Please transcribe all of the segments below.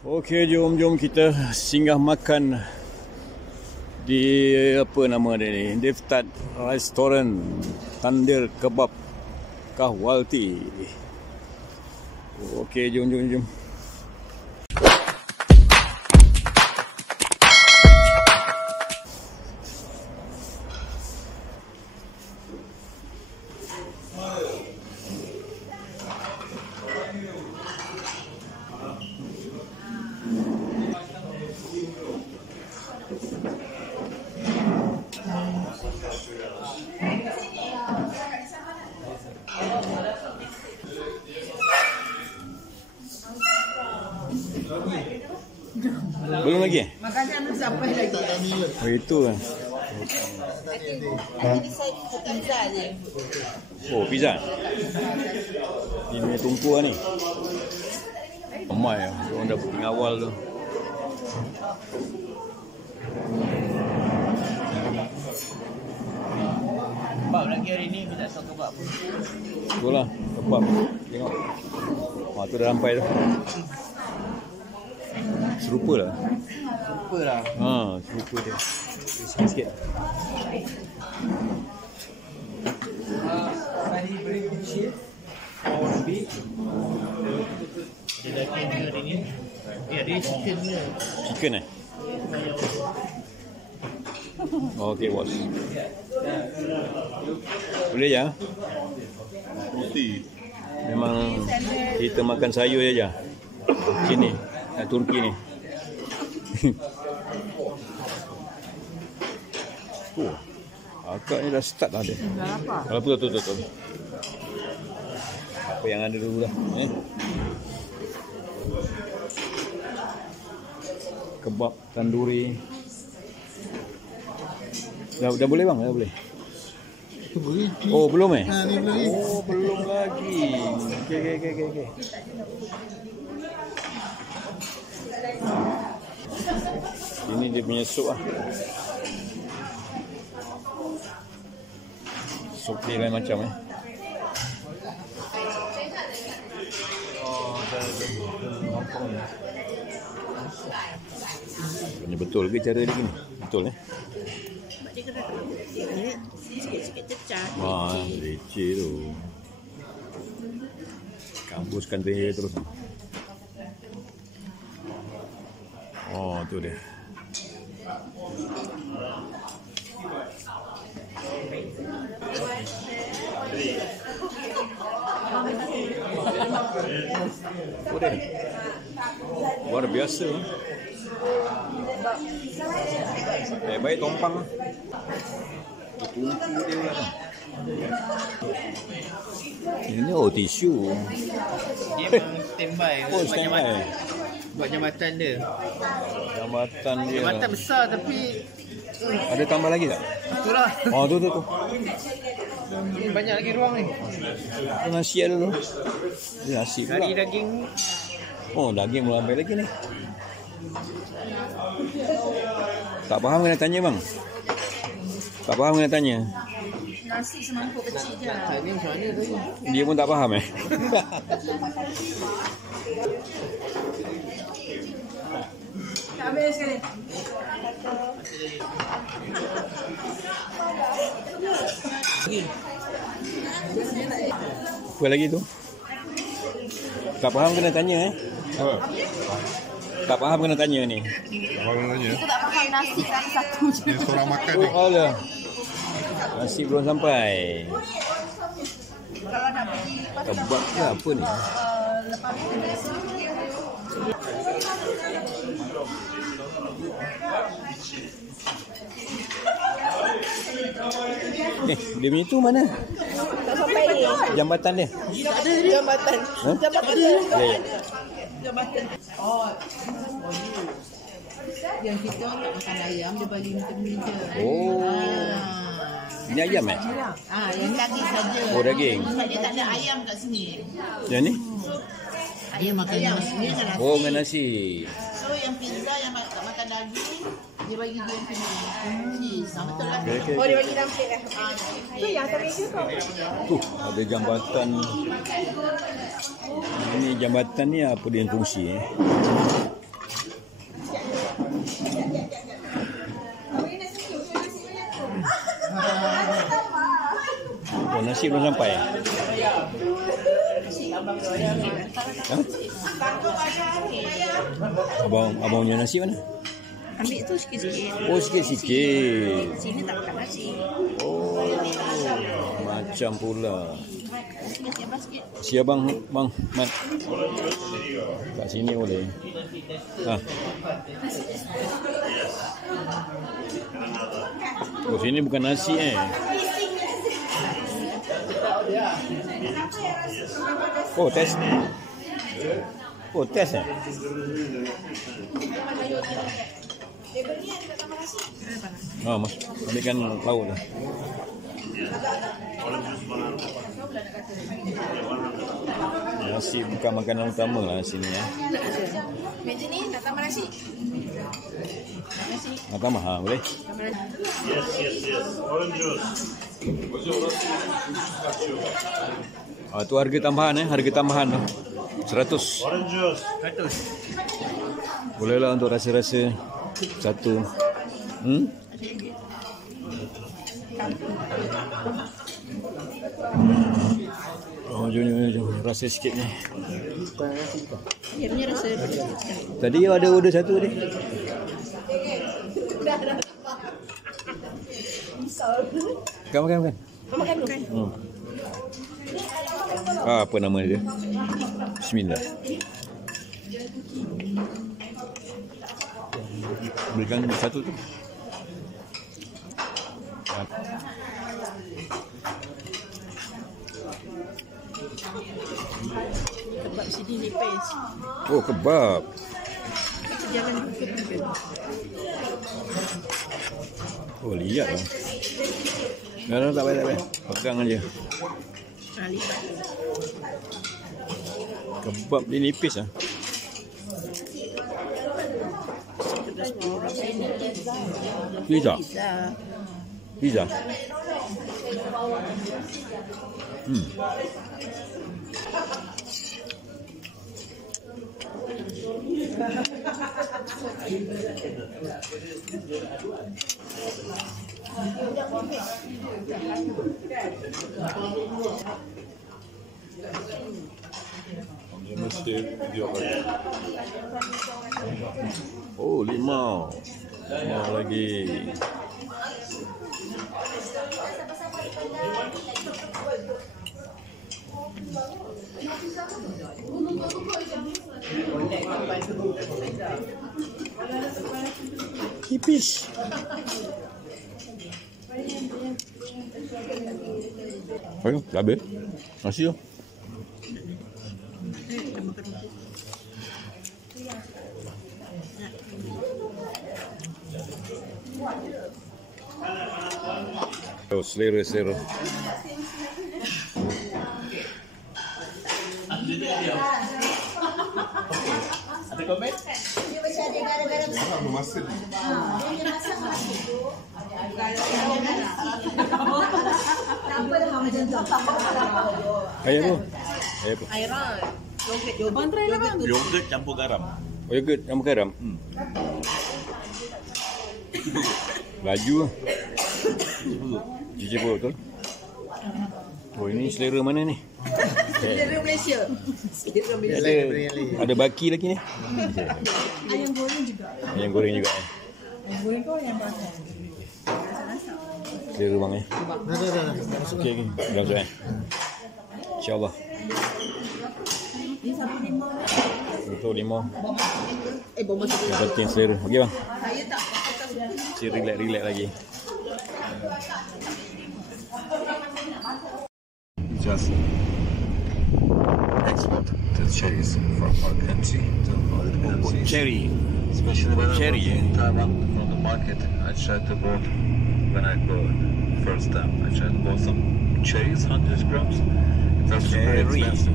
Okey, jom kita singgah makan di apa nama dia ni? Diftat Restoran Tandir Kebab Kahwalti. Okey, jom. Belum lagi? Makanan belum sampai lagi. Oh, itu kan. Ini saya pizza je. Oh, pizza. Ini tungku lah ni. Ramai lah. Orang dah booking awal tu. Kebab lagi hari ni, kita tak tahu kebab pun. Betul lah. Kebab. Tengok. Tu dah sampai tu. Serupa lah. Serupa dia. Sikit-sikit. Tadi beri kucing. Or beef. Dia daging dia hari ni. Ya, dia chicken dia. Chicken eh? Okey, bos. Boleh je? Roti. Memang kita makan sayur je. Sini, kat Turki ni. Akak ni dah start dah dia. Kalau betul. Apa yang ada dulu lah. Kebab tanduri. Dah boleh bang? Dah boleh. Oh, belum eh? Oh, belum lagi. Okey. Ini dia punya sup lah. Sup dia lain macam eh. Ini betul ke cara dia gini? Betul eh? Sebab dia kena sikit-sikit cecah. Wah, leceh tu. Kampuskan dia terus. Oh, tu dia. Oh, dia. Luar biasa. Baik tompang. Tungku dia lah. Ini tisu. Dia memang standby. Oh, standby. Buat jambatan dia. Jambatan dia. Jambatan besar tapi Ada tambah lagi tak? itulah. Oh, tu. Banyak lagi ruang ni. Tu nasi ada tu. Dia nasi pula. Kari daging. Oh, daging belum ambil lagi ni. Tak faham kena tanya bang. Tak faham kena tanya. Nasi semangkuk kecil je. Tanya macam mana tadi? Dia pun tak faham eh. Habis sekali. Apa lagi tu? Tak faham kena tanya eh. Tak faham kena tanya ni. Apa namanya? Kita tak makan nasi satu je. Dia seorang makan ni. Oh, alah. Nasi belum sampai. Kalau nak pergi Kebab ke apa ni? lepas Dia punya tu mana? tak sampai ni. Jambatan dia? Jambatan. Ha? Jambatan dia. Ya. Jambatan. Oh. Yang kita tak makan ayam, dia bagi minta-minta je. Oh. Ini ayam eh? Yang daging saja. Oh, daging. Sebab dia tak ada ayam kat sini. Yang ni? Ayam makan nasi ni kan nasi. Oh, dengan nasi. So yang pizza yang tak makan daging, dia bagi dia yang cheese. Betul lah. Okay. Oh, dia bagi dumpling lah. Tu yang tadi tu. Tu, ada jambatan. Ini jambatan ni apa dia fungsi eh? Nasi belum sampai. Ha? Abang punya nasi mana? Ambil tu sikit-sikit. Oh, sikit-sikit. Sini tak makan nasi. Oh, macam pula. Si abang, bang, Mat. Kat sini boleh. Ha. Oh, sini bukan nasi Oh, test. Oh, test Mas, ambilkan lauk tu. Nasi bukan makanan utama lah sini ya. Meja ni nak tambah nasi. Nak tambah? Ha, boleh? Orange juice. Tu harga tambahan harga tambahan tu. 100. Orange juice. Bolehlah untuk rasa-rasa satu. Oh, jom rasa sikit ni. Dia punya rasa. Tadi ada order satu ni. Makan. Makan. Apa nama dia? Bismillah. Berikan satu tu. Kebab sini nipis. Oh, kebab. Jangan buka. Oh, lihat lah. Tak payah. Pegang aja. Lipat. Kebab dia nipis lah. Pizza. Mesti gidiyorlar. Oh, limau lagi. Tipis. Ayo, dah habis. Nasi tu. Oh, selera. Ada komen? Memasak. Ayam tu. Airan. Yogurt. Yogurt campur garam. Oh, yogurt campur garam. Laju lah. Cuci perut betul. Oh, ini selera mana ni? Selera Malaysia. Ada baki lagi ni. Ayam goreng juga. Ayam goreng juga. Ayam goreng tu yang basah. Selera bang Okey. Dah masuk InsyaAllah. Ni satu limau. Untuk limau. Bomba sikit. Yang penting selera. Okey bang. Saya tak. Si relax lagi. Just export the cherries from our country to other countries. Cherry. Especially when I Cherry, was in Taiwan from the market, I tried to bought when I go first time. I tried to bought some cherries, 100 grams. It was super Cherry. expensive.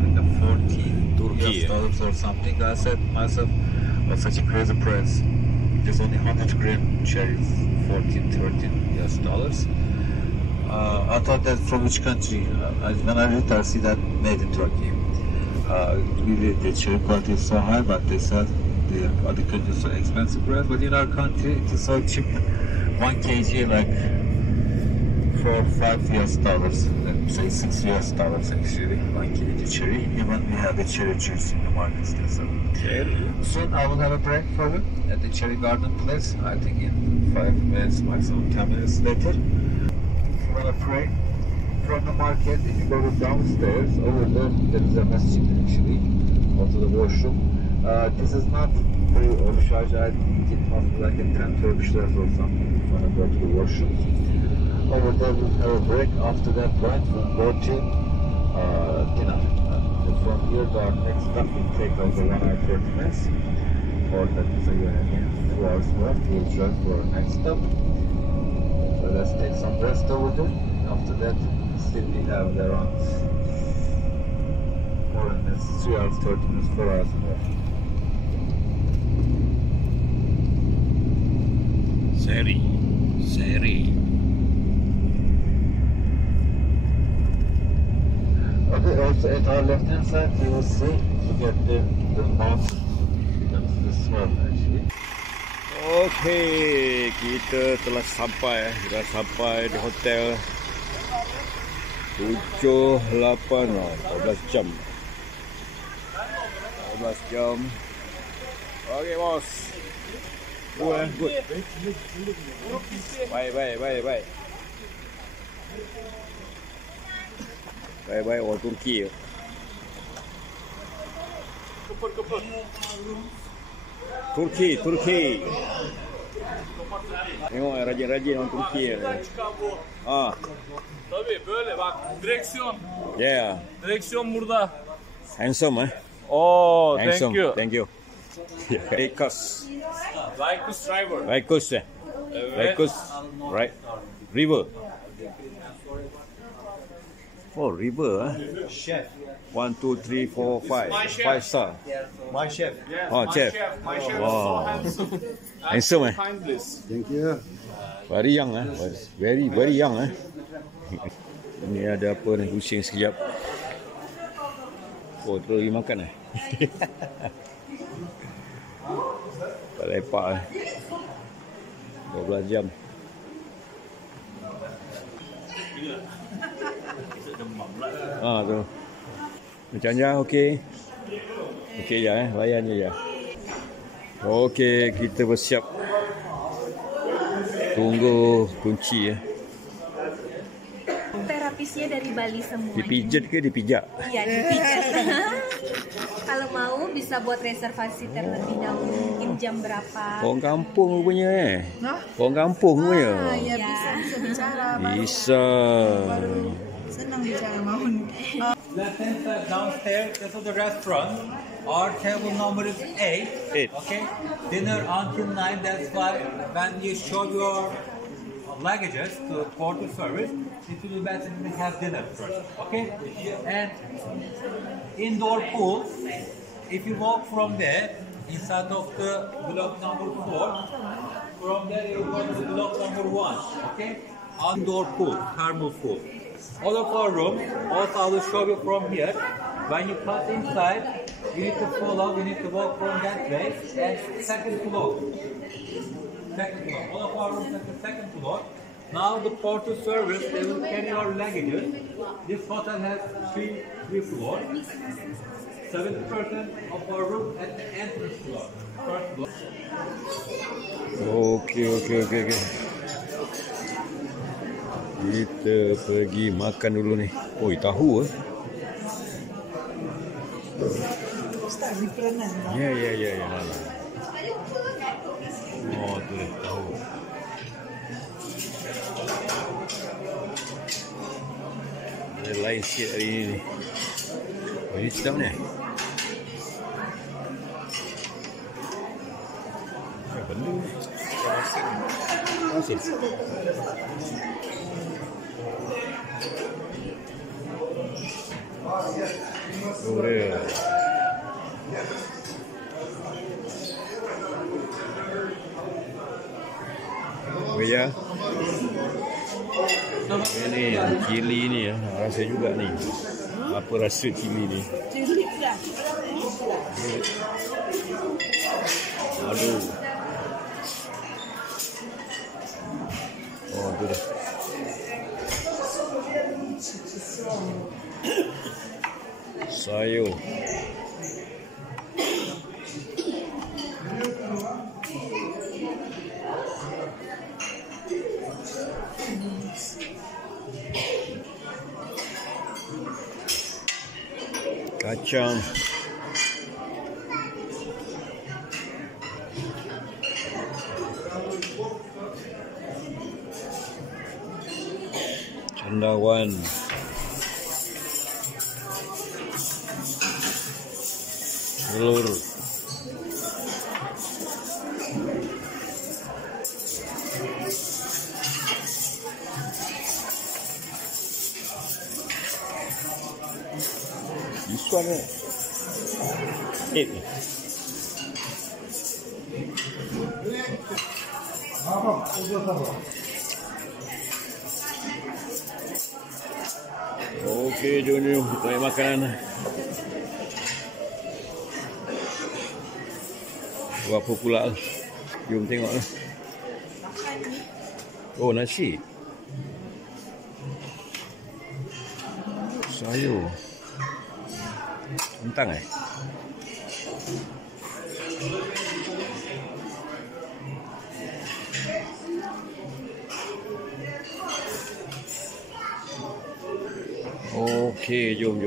Like a 40 Turkey. US dollars or something. I said myself, what's such a crazy price? There's only 100 gram cherries, 14-13 US dollars. I thought that from which country? When I read, I see that made in Turkey. Really, the cherry quality is so high, but they said the other countries are expensive bread. But in our country, it is so cheap. 1 kg like for $5 US, let me say $6 actually, 1 kg cherry. Even we have the cherry juice in the markets there. So soon I will have a break for you at the cherry garden place. I think in 5 minutes, maximum 10 minutes later. If you want to pray from the market, if you go downstairs, over there is a masjid actually, also the washroom. This is not free of charge. I think it must be like a 10 Turkish lira or something if you want to go to the washroom. Over there we'll have a break. After that point we'll go to dinner. From here to our next stop will take over 1 hour 30 minutes. Or that is again 2 hours more. We'll drive for our next stop. So let's take some rest over there. After that still we have around 4 minutes, 3 hours 30 minutes, 4 hours more. Seri. Okay, also at our left hand side you will see, you get the mountain. That's the swell actually. Okey, kita telah sampai. Sudah sampai di hotel 14 jam. 14 jam. Okey, bos. Good. Baik. Baik, orang Turki. Turki. Tengok rajin-rajin orang Turki. Tabii böyle bak, direksiyon. Yeah. Direksiyon burada. Handsome, Oh, Handsome. thank you. Thank you. Vekas. Like driver. Vekas. Right. River. Oh, river, Chef. 1, 2, 3, 4, 5. My chef. 5 star. My chef. Yes, Oh, my chef. My chef Wow. is so handsome. Handsome, Kindness. Very young, very young, Ini ada apa ni? Pusing sekejap. Oh, terus pergi makan, Tak lepak, 12 jam. Tu. Macam je, okey. Okey je, layan je. Okey, kita bersiap. Tunggu kunci, Terapisnya dari Bali semua. Dipijat ke dipijak? Iya, dipijat. Kalau mau bisa buat reservasi terlebih dahulu, mungkin jam berapa. Orang kampung punya Orang kampung punya. Ya bisa bicara. Bisa. Senang bicara mohon. Left hand side downstairs, this is the restaurant. Our table number is 8. 8. Okay. Dinner until 9. That's why when you show your luggages to porter service, it will be better to have dinner first. Okay. And indoor pool. If you walk from there, inside of the block number 4, from there you go to block number 1. Okay. Outdoor pool, thermal pool. All of our rooms, also I will show you from here. When you pass inside, you need to follow, you need to walk from that way, and second floor. All of our rooms at the second floor. Now the porter service, they will carry your luggages. This hotel has three floors. 70% of our room at the entrance floor. First floor. Okey. Kita pergi makan dulu ni. Oi, tahu Ustaz Zikranan. Ya. Oh, tu dia, tahu. Ada lain sikit hari ni. Oh, ini sedap ni. Apa benda ni? Masin. Oh, dia. Oh ya. Ini cili ni rasa juga ni. Apa rasa cili ni? Cili dah. Aduh. Oh, tu dah. sayur. Kacang. Cendawan. Telur. This one, egg. Okey, jom kita ambil makanan. Berapa pula? Jom tengok lah. Oh, nasi. Sayur. Kentang Okey, jom.